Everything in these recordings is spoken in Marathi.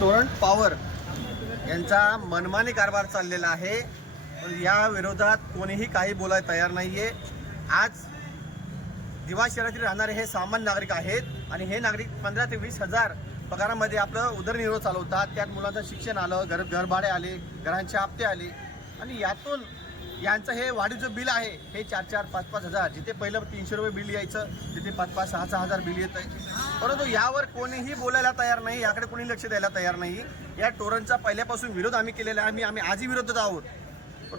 तोरण पॉवर यांचा मनमानी कारभार चाललेला आहे. या विरोधात कोणीही काही बोलायला तयार नाही आहे आज दिवा शहरातील राहणारे हे सामान्य नागरिक आहेत आणि हे नागरिक पंधरा ते वीस हजार पगारामध्ये आपलं उदरनिर्वाह चालवतात. त्यात मुलांचं शिक्षण आलं घर घरभाडे आले घरांचे हप्ते आले आणि यातून यांचं हे वाढीचं बिल आहे हे चार चार पाच पाच हजार. जिथे पहिलं तीनशे रुपये बिल यायचं तिथे पाच पाच सहा सहा हजार बिल येत आहे परंतु यावर कोणीही बोलायला तयार नाही याकडे कोणी लक्ष द्यायला तयार नाही. या टोरणचा पहिल्यापासून विरोध आम्ही केलेला आहे. आम्ही आम्ही आजही विरोधात आहोत.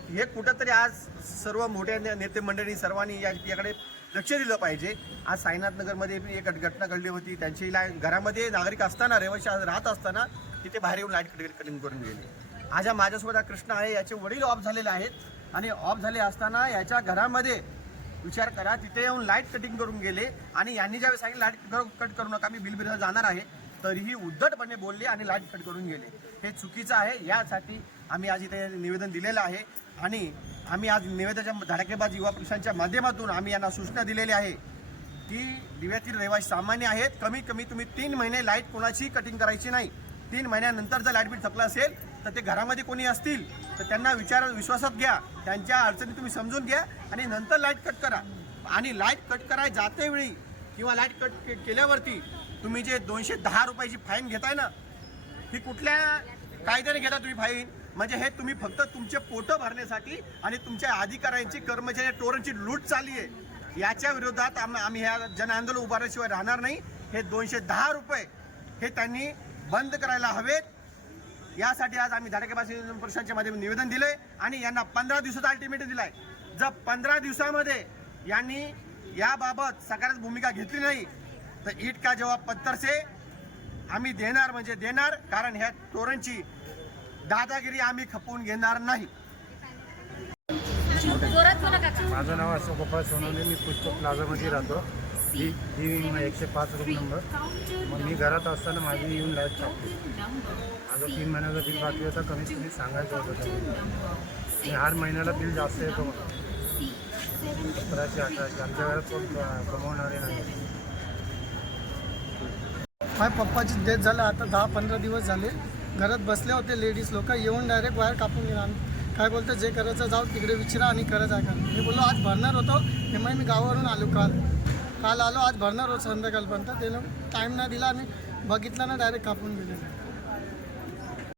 हे कुठंतरी आज सर्व मोठ्या नेते मंडळी सर्वांनी या याकडे लक्ष दिलं पाहिजे. आज साईनाथ नगरमध्ये एक घटना घडली होती. त्यांची ला घरामध्ये नागरिक असताना रहिवाशी राहत असताना तिथे बाहेर येऊन लाइट कटिंग करून गेली. आज माझ्यासोबत हा कृष्ण आहे. याचे वडील ऑफ झालेले आहेत. आणि ऑफ झाले असताना याच्या घरामध्ये विचार करा तिथे येऊन लाइट कटिंग करून गेले आणि यांनी ज्यावेळी सांगितलं लाइट कट करू नका मी बिल बिल जाणार आहे तरीही उद्धटपणे बोलले आणि लाइट कट करून गेले. हे चुकीचं आहे यासाठी आम्ही आज इथे निवेदन दिलेलं आहे आणि आम्ही आज निवेदनाच्या धडाकेबाज युवा पुरुषांच्या माध्यमातून आम्ही यांना सूचना दिलेली आहे की दिव्यातील रहिवासी सामान्य आहेत. कमीत कमी तुम्ही तीन महिने लाइट कोणाची कटिंग करायची नाही. तीन महिन्यानंतर जर लाइट बिल थकलं असेल तर ते घरामध्ये कोणी असतील तर त्यांना विचार विश्वासात घ्या. त्यांच्या अडचणी तुम्ही समजून घ्या आणि नंतर लाइट कट करा. आणि लाइट कट कराय जाते वेळी किंवा लाइट कट केल्यावरती तुम्ही जे दोनशे दहा रुपयाची फाईन घेताय ना ही कुठल्या कायद्याने घेता तुम्ही फाईन म्हणजे हे तुम्ही फक्त तुमचे पोटं भरण्यासाठी आणि तुमच्या अधिकाऱ्यांची कर्मचारी टोरांची लूट चालली आहे. याच्या विरोधात आम- आम्ही ह्या जन आंदोलन उभारल्याशिवाय राहणार नाही. हे दोनशे दहा रुपये हे त्यांनी बंद करायला हवेत. यासाठी आज आम्ही धडाकेबाजी पुरुषांच्या मध्ये निवेदन दिलंय आणि यांना पंधरा दिवसाचा अल्टिमेटम दिलाय. जर पंधरा दिवसामध्ये यांनी याबाबत सकारात्मक भूमिका घेतली नाही तर इट का जवाब पत्तर से आम्ही देणार म्हणजे देणार कारण ह्या टोरांची दादागिरी आम्ही खपवून घेणार नाही. माझं नाव अशोक गोपाळ सोनवणे मी पुष्पक प्लाझामध्ये राहतो. ही ही विंग एकशे पाच रूम नंबर मग मी घरात असताना माझी येऊन लाइट टाकली माझं तीन महिन्याचं बिल बाकी होतं कमीत कमी सांगायचं होतं मी आणि हर महिन्याला बिल जास्त येतो मला सतराशे अठराशे आमच्या घरात कोण कमवणारे नाही. माझ्या पप्पाची डेथ झालं आता दहा पंधरा दिवस झाले. घरात बसले होते लेडीज लोक. येऊन डायरेक्ट बाहेर कापून गेला. काय बोलतो जे करायचं जाऊ तिकडे विचारा आणि करत आहे का मी बोललो आज भरणार होतो. हे मग मी गावावरून आलो काल. काल आलो आज भरणार होतो संध्याकाळपर्यंत. ते लोक टाईम नाही दिला आणि बघितलं ना डायरेक्ट कापून गेले